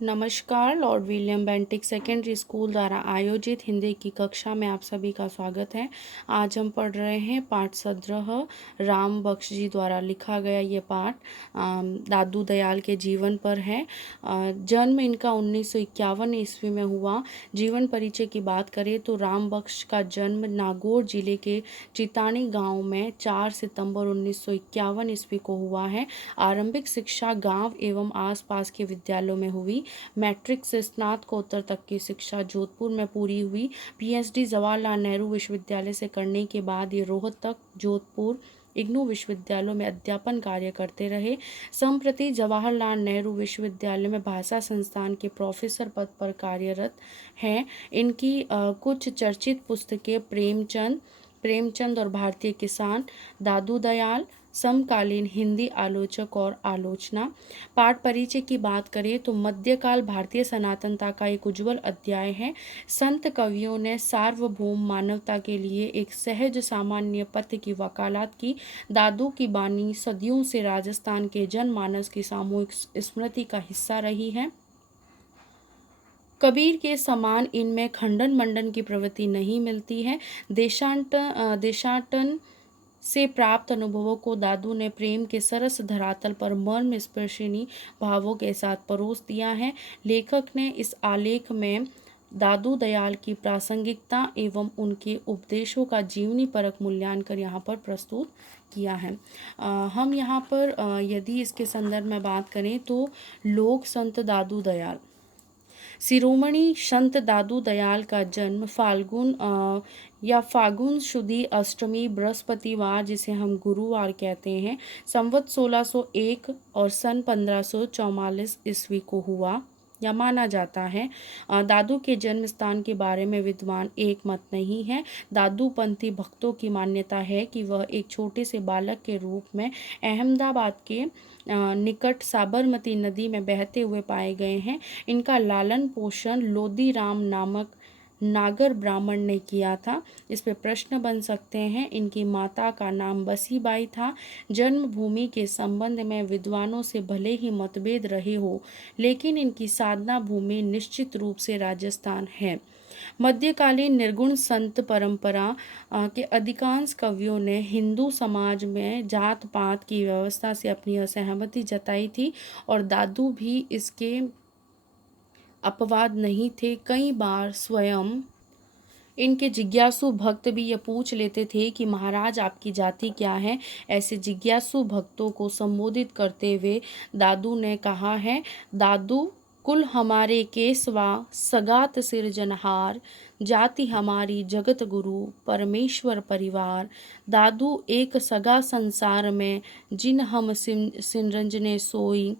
नमस्कार। Lord William Bentinck secondary school द्वारा आयोजित हिंदी की कक्षा में आप सभी का स्वागत है। आज हम पढ़ रहे हैं पाठ 17 राम बख्श जी द्वारा लिखा गया ये पाठ दादू दयाल के जीवन पर है। जन्म इनका 1951 ईस्वी में हुआ। जीवन परिचय की बात करें तो राम बख्श का जन्म नागौर जिले के चितानी गांव में 4 सितंबर 1951 ईस्वी को हुआ है। आरंभिक शिक्षा गांव एवं आसपास के विद्यालयों में हुई। मैट्रिक से स्नातकोत्तर तक की शिक्षा जोधपुर में पूरी हुई। पीएचडी जवाहरलाल नेहरू विश्वविद्यालय से करने के बाद ये रोहतक, जोधपुर, इग्नू विश्वविद्यालयों में अध्यापन कार्य करते रहे। संप्रति जवाहरलाल नेहरू विश्वविद्यालय में भाषा संस्थान के प्रोफेसर पद पर कार्यरत हैं। इनकी कुछ चर्चित पुस्तकें प्रेमचंद और भारतीय किसान, दादू दयाल, समकालीन हिंदी आलोचक और आलोचना। पाठ परिचय की बात करें तो मध्यकाल भारतीय सनातनता का एक उज्जवल अध्याय है। संत कवियों ने सार्वभौम मानवता के लिए एक सहज सामान्य पथ की वकालत की। दादू की बानी सदियों से राजस्थान के जनमानस की सामूहिक स्मृति का हिस्सा रही है। कबीर के समान इनमें खंडन मंडन की प्रवृत्ति नहीं मिलती है। देशाटन से प्राप्त अनुभवों को दादू ने प्रेम के सरस धरातल पर मर्म स्पर्शिनी भावों के साथ परोस दिया है। लेखक ने इस आलेख में दादू दयाल की प्रासंगिकता एवं उनके उपदेशों का जीवनी परक मूल्यांकन यहाँ पर प्रस्तुत किया है। हम यहाँ पर यदि इसके संदर्भ में बात करें तो लोक संत दादू दयाल। शिरोमणि संत दादू दयाल का जन्म फागुन शुदी अष्टमी बृहस्पतिवार, जिसे हम गुरुवार कहते हैं, संवत 1601 और सन 1544 ईस्वी को हुआ या माना जाता है। दादू के जन्म स्थान के बारे में विद्वान एक मत नहीं है। दादू पंथी भक्तों की मान्यता है कि वह एक छोटे से बालक के रूप में अहमदाबाद के निकट साबरमती नदी में बहते हुए पाए गए हैं। इनका लालन पोषण लोदी राम नामक नागर ब्राह्मण ने किया था। इस पे प्रश्न बन सकते हैं। इनकी माता का नाम बसीबाई था। जन्मभूमि के संबंध में विद्वानों से भले ही मतभेद रहे हो, लेकिन इनकी साधना भूमि निश्चित रूप से राजस्थान है। मध्यकालीन निर्गुण संत परंपरा के अधिकांश कवियों ने हिंदू समाज में जात पात की व्यवस्था से अपनी असहमति जताई थी और दादू भी इसके अपवाद नहीं थे। कई बार स्वयं इनके जिज्ञासु भक्त भी ये पूछ लेते थे कि महाराज आपकी जाति क्या है। ऐसे जिज्ञासु भक्तों को संबोधित करते हुए दादू ने कहा है, दादू कुल हमारे केसवा, सगात सिरजनहार, जाति हमारी जगत गुरु, परमेश्वर परिवार। दादू एक सगा संसार में, जिन हम सिमरंजने सोई,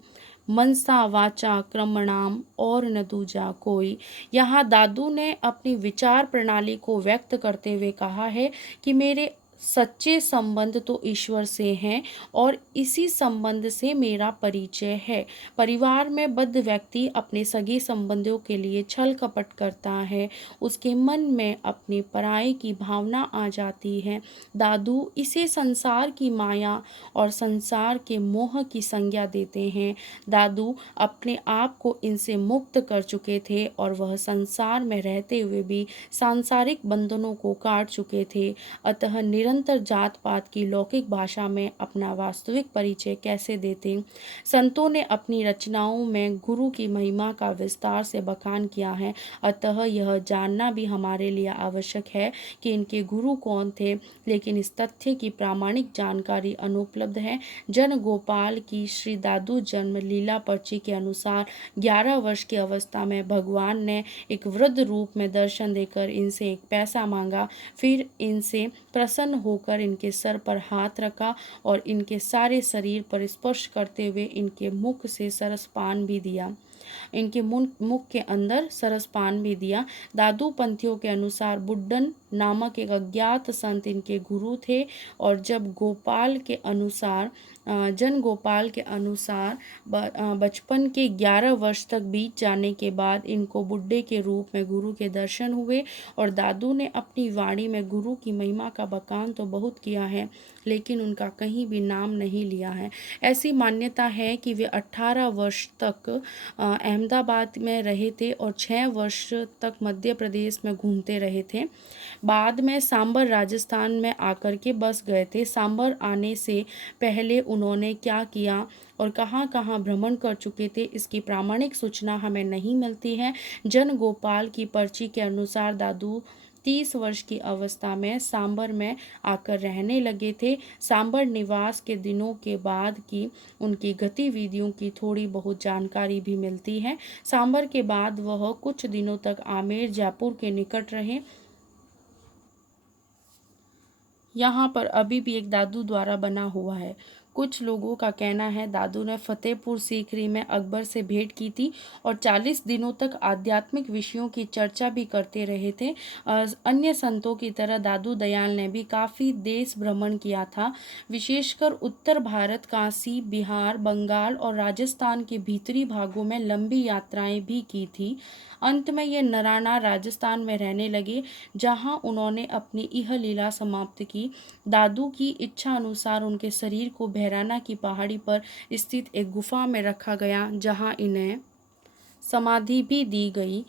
मनसा वाचा क्रमणाम और न दूजा कोई। यहाँ दादू ने अपनी विचार प्रणाली को व्यक्त करते हुए कहा है कि मेरे सच्चे संबंध तो ईश्वर से हैं और इसी संबंध से मेरा परिचय है। परिवार में बद्ध व्यक्ति अपने सगे संबंधियों के लिए छल कपट करता है, उसके मन में अपनी पराई की भावना आ जाती है। दादू इसे संसार की माया और संसार के मोह की संज्ञा देते हैं। दादू अपने आप को इनसे मुक्त कर चुके थे और वह संसार में रहते हुए भी सांसारिक बंधनों को काट चुके थे। अतः निरंतर जात पात की लौकिक भाषा में अपना वास्तविक परिचय कैसे देते। संतों ने अपनी रचनाओं में गुरु की महिमा का विस्तार से बखान किया है। अतः यह जानना भी हमारे लिए आवश्यक है कि इनके गुरु कौन थे, लेकिन इस तथ्य की प्रामाणिक जानकारी अनुपलब्ध है। जन गोपाल की श्री दादू जन्म लीला पर्ची के अनुसार 11 वर्ष की अवस्था में भगवान ने एक वृद्ध रूप में दर्शन देकर इनसे एक पैसा मांगा। फिर इनसे प्रसन्न होकर इनके सर पर हाथ रखा और इनके सारे शरीर पर स्पर्श करते हुए इनके मुख से सरसपान भी दिया। इनके मुख के अंदर सरसपान भी दिया। दादू पंथियों के अनुसार बुड्ढन नामक एक अज्ञात संत इनके गुरु थे और जन गोपाल के अनुसार बचपन के 11 वर्ष तक बीत जाने के बाद इनको बुड्ढे के रूप में गुरु के दर्शन हुए और दादू ने अपनी वाणी में गुरु की महिमा का बखान तो बहुत किया है, लेकिन उनका कहीं भी नाम नहीं लिया है। ऐसी मान्यता है कि वे 18 वर्ष तक अहमदाबाद में रहे थे और 6 वर्ष तक मध्य प्रदेश में घूमते रहे थे। बाद में सांबर राजस्थान में आकर के बस गए थे। सांबर आने से पहले उन्होंने क्या किया और कहाँ कहाँ भ्रमण कर चुके थे, इसकी प्रामाणिक सूचना हमें नहीं मिलती है। जन गोपाल की पर्ची के अनुसार दादू 30 वर्ष की अवस्था में सांबर में आकर रहने लगे थे। सांबर निवास के दिनों के बाद की उनकी गतिविधियों की थोड़ी बहुत जानकारी भी मिलती है। सांबर के बाद वह कुछ दिनों तक आमेर जयपुर के निकट रहे। यहाँ पर अभी भी एक दादू द्वारा बना हुआ है। कुछ लोगों का कहना है दादू ने फतेहपुर सीकरी में अकबर से भेंट की थी और 40 दिनों तक आध्यात्मिक विषयों की चर्चा भी करते रहे थे। अन्य संतों की तरह दादू दयाल ने भी काफ़ी देश भ्रमण किया था, विशेषकर उत्तर भारत, काशी, बिहार, बंगाल और राजस्थान के भीतरी भागों में लंबी यात्राएं भी की थी। अंत में ये नराना राजस्थान में रहने लगे, जहां उन्होंने अपनी इह लीला समाप्त की। दादू की इच्छा अनुसार उनके शरीर को भैराना की पहाड़ी पर स्थित एक गुफा में रखा गया, जहां इन्हें समाधि भी दी गई।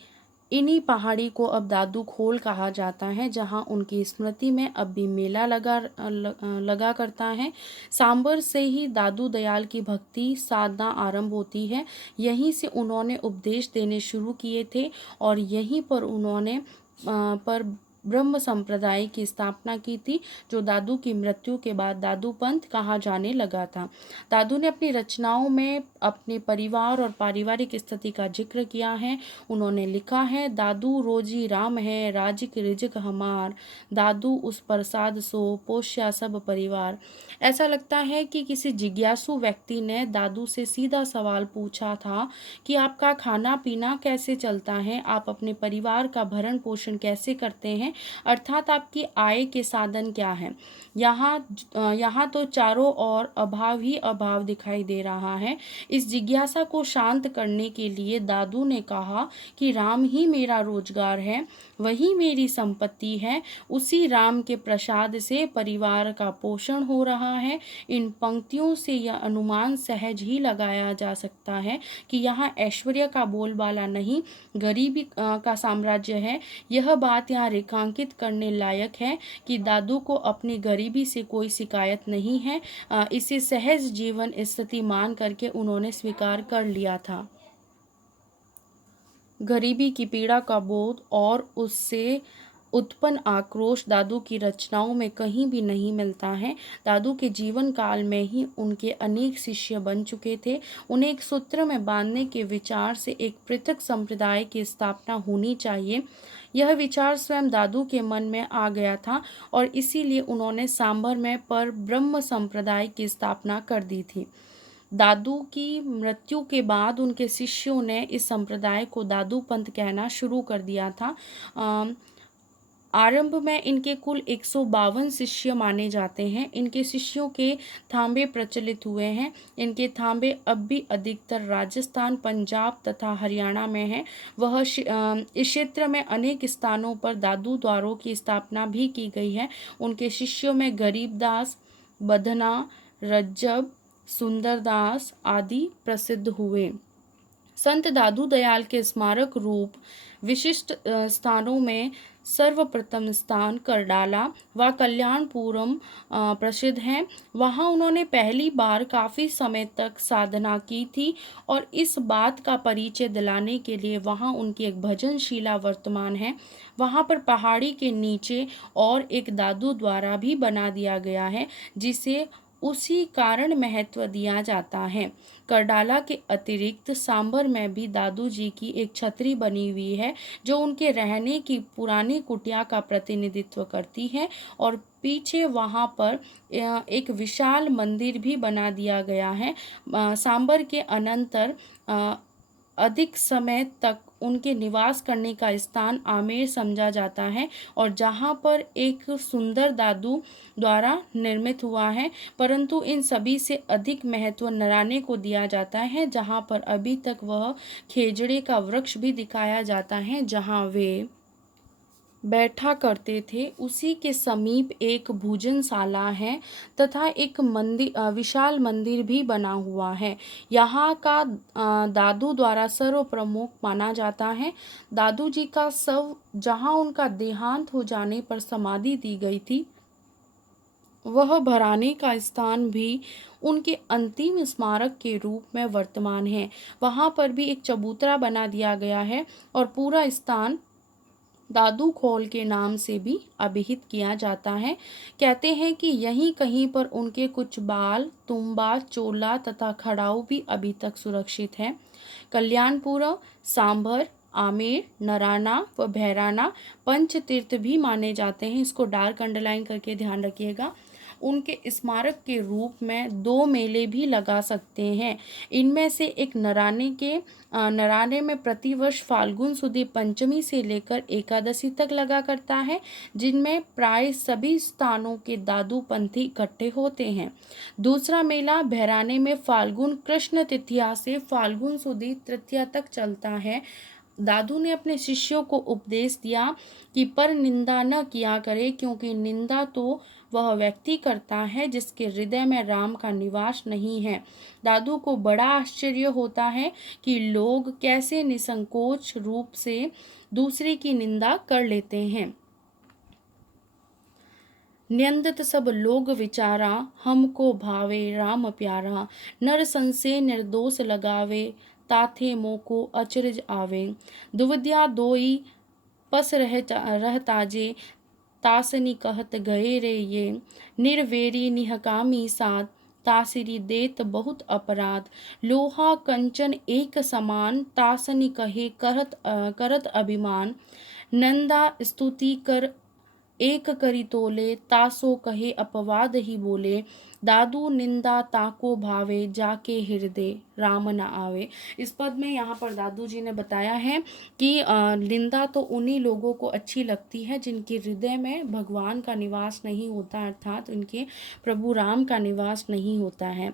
इन्हीं पहाड़ी को अब दादू खोल कहा जाता है, जहां उनकी स्मृति में अब भी मेला लगा करता है। सांबर से ही दादू दयाल की भक्ति साधना आरंभ होती है। यहीं से उन्होंने उपदेश देने शुरू किए थे और यहीं पर उन्होंने पर ब्रह्म संप्रदाय की स्थापना की थी, जो दादू की मृत्यु के बाद दादू पंथ कहा जाने लगा था। दादू ने अपनी रचनाओं में अपने परिवार और पारिवारिक स्थिति का जिक्र किया है। उन्होंने लिखा है, दादू रोजी राम है, राजिक रिजिक हमार, दादू उस प्रसाद सो पोष्या सब परिवार। ऐसा लगता है कि किसी जिज्ञासु व्यक्ति ने दादू से सीधा सवाल पूछा था कि आपका खाना पीना कैसे चलता है, आप अपने परिवार का भरण पोषण कैसे करते हैं, अर्थात आपकी आय के साधन क्या हैं। यहाँ तो चारों ओर अभाव ही अभाव दिखाई दे रहा है। इस जिज्ञासा को शांत करने के लिए दादू ने कहा कि राम ही मेरा रोजगार है, वही मेरी संपत्ति है, उसी राम के प्रसाद से परिवार का पोषण हो रहा है। इन पंक्तियों से यह अनुमान सहज ही लगाया जा सकता है कि यहाँ ऐश्वर्य का बोलबाला नहीं, गरीबी का साम्राज्य है। यह बात यहाँ रेखांकित करने लायक है कि दादू को अपनी गरीबी से कोई शिकायत नहीं है। इसे सहज जीवन स्थिति मान करके उन्होंने स्वीकार कर लिया था। गरीबी की पीड़ा का बोध और उससे उत्पन्न आक्रोश दादू की रचनाओं में कहीं भी नहीं मिलता है। दादू के जीवन काल में ही उनके अनेक शिष्य बन चुके थे। उन्हें एक सूत्र में बांधने के विचार से एक पृथक संप्रदाय की स्थापना होनी चाहिए, यह विचार स्वयं दादू के मन में आ गया था और इसीलिए उन्होंने सांभर में पर ब्रह्म संप्रदाय की स्थापना कर दी थी। दादू की मृत्यु के बाद उनके शिष्यों ने इस संप्रदाय को दादू पंथ कहना शुरू कर दिया था। आरंभ में इनके कुल 152 शिष्य माने जाते हैं। इनके शिष्यों के थांबे प्रचलित हुए हैं। इनके थांबे अब भी अधिकतर राजस्थान, पंजाब तथा हरियाणा में हैं। इस क्षेत्र में अनेक स्थानों पर दादू द्वारों की स्थापना भी की गई है। उनके शिष्यों में गरीबदास, बधना, रज्जब, सुंदरदास आदि प्रसिद्ध हुए। संत दादू दयाल के स्मारक रूप विशिष्ट स्थानों में सर्वप्रथम स्थान करडाला व कल्याणपुरम प्रसिद्ध हैं। वहाँ उन्होंने पहली बार काफ़ी समय तक साधना की थी और इस बात का परिचय दिलाने के लिए वहाँ उनकी एक भजनशिला वर्तमान है। वहाँ पर पहाड़ी के नीचे और एक दादू द्वारा भी बना दिया गया है, जिसे उसी कारण महत्व दिया जाता है। करडाला के अतिरिक्त सांभर में भी दादू जी की एक छतरी बनी हुई है, जो उनके रहने की पुरानी कुटिया का प्रतिनिधित्व करती है और पीछे वहाँ पर एक विशाल मंदिर भी बना दिया गया है। सांभर के अनंतर अधिक समय तक उनके निवास करने का स्थान आमेर समझा जाता है और जहाँ पर एक सुंदर दादू द्वारा निर्मित हुआ है, परंतु इन सभी से अधिक महत्व नराने को दिया जाता है, जहाँ पर अभी तक वह खेजड़े का वृक्ष भी दिखाया जाता है, जहाँ वे बैठा करते थे, उसी के समीप एक भोजनशाला है तथा एक विशाल मंदिर भी बना हुआ है। यहाँ का दादू द्वारा सर्व प्रमुख माना जाता है। दादू जी का शव जहाँ उनका देहांत हो जाने पर समाधि दी गई थी, वह भराने का स्थान भी उनके अंतिम स्मारक के रूप में वर्तमान है। वहाँ पर भी एक चबूतरा बना दिया गया है और पूरा स्थान दादू खोल के नाम से भी अभिहित किया जाता है। कहते हैं कि यहीं कहीं पर उनके कुछ बाल, तुम्बा, चोला तथा खड़ाऊ भी अभी तक सुरक्षित हैं। कल्याणपुरा, सांभर, आमेर, नराना व भैराना पंच तीर्थ भी माने जाते हैं। इसको डार्क अंडरलाइन करके ध्यान रखिएगा। उनके स्मारक के रूप में 2 मेले भी लगा सकते हैं। इनमें से एक नराने में प्रतिवर्ष फाल्गुन सुदी पंचमी से लेकर एकादशी तक लगा करता है, जिनमें प्राय सभी स्थानों के दादू पंथी इकट्ठे होते हैं। दूसरा मेला भैराने में फाल्गुन कृष्ण तृतीया से फाल्गुन सुदी तृतीया तक चलता है। दादू ने अपने शिष्यों को उपदेश दिया कि पर निंदा न किया करे, क्योंकि निंदा तो वह व्यक्ति करता है जिसके हृदय में राम का निवास नहीं है। दादू को बड़ा आश्चर्य होता है कि लोग कैसे निसंकोच रूप से दूसरे की निंदा कर लेते हैं। निंदित सब लोग विचारा, हमको भावे राम प्यारा। नर संशय निर्दोष लगावे, ताथे मोको अचरज आवे। दुविध्या दोई पस रह ताजे, तासनी कहत गए रे ये। निर्वेरी निहकामी साथ, तासिरी देत बहुत अपराध। लोहा कंचन एक समान, तासनी कहे करत अभिमान। नंदा स्तुति कर एक करी तोले, तासो कहे अपवाद ही बोले। दादू निंदा ताको भावे, जाके हृदय राम न आवे। इस पद में यहाँ पर दादू जी ने बताया है कि निंदा तो उन्हीं लोगों को अच्छी लगती है जिनके हृदय में भगवान का निवास नहीं होता, अर्थात उनके प्रभु राम का निवास नहीं होता है।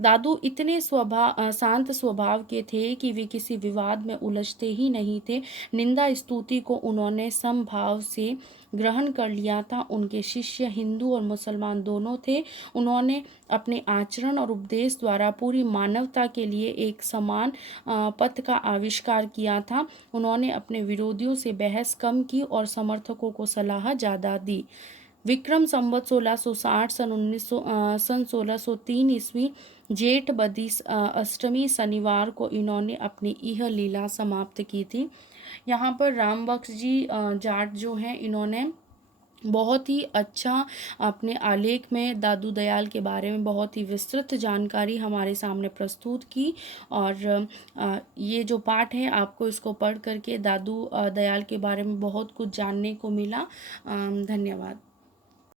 दादू इतने शांत स्वभाव के थे कि वे किसी विवाद में उलझते ही नहीं थे। निंदा स्तुति को उन्होंने समभाव से ग्रहण कर लिया था। उनके शिष्य हिंदू और मुसलमान दोनों थे। उन्होंने अपने आचरण और उपदेश द्वारा पूरी मानवता के लिए एक समान पथ का आविष्कार किया था। उन्होंने अपने विरोधियों से बहस कम की और समर्थकों को सलाह ज़्यादा दी। विक्रम संवत 1660 सन 1603 ईस्वी जेठ बदी अष्टमी शनिवार को इन्होंने अपनी यह लीला समाप्त की थी। यहाँ पर राम बख्श जी जाट जो हैं, इन्होंने बहुत ही अच्छा अपने आलेख में दादू दयाल के बारे में बहुत ही विस्तृत जानकारी हमारे सामने प्रस्तुत की। और ये जो पाठ है, आपको इसको पढ़ करके दादू दयाल के बारे में बहुत कुछ जानने को मिला। धन्यवाद।